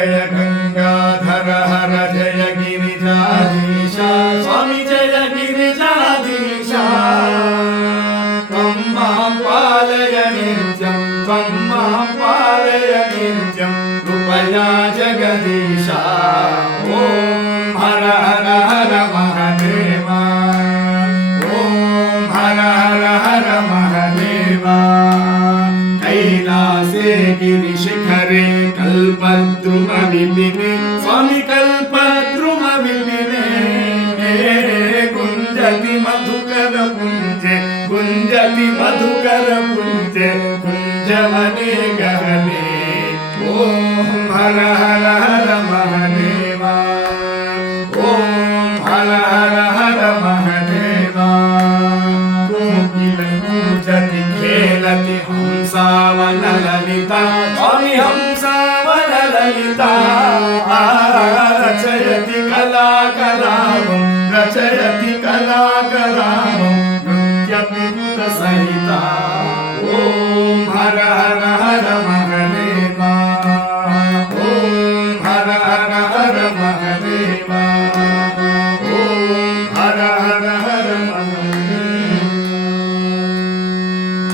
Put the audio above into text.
जय गंगाधर हर जय गिरिजाधीशा स्वामी जय गिरिजाधीशा त्वं मां पालय नित्यं त्वं मां पालय नित्यं कृपया जगदीशा ॐ हर हर हर महादेवा ॐ हर हर हर महादेवा कैलासे गिरिशिखरे कल्पद्रुमविपिने स्वामी कल्पद्रुमविपिने गुञ्जति मधुकर पुञ्जे गुञ्जति मधुकर पुञ्जे कुञ्जवने गहने ॐ हर हर हर महादेवा ॐ हर हर हर महादेवा कोकिलं कूजति खेलति हंसावन ललिता स्वामी हंसावन ललिता रचयति कलाकलापं रचयति कलाकलापं नृत्यविद्युतसहितं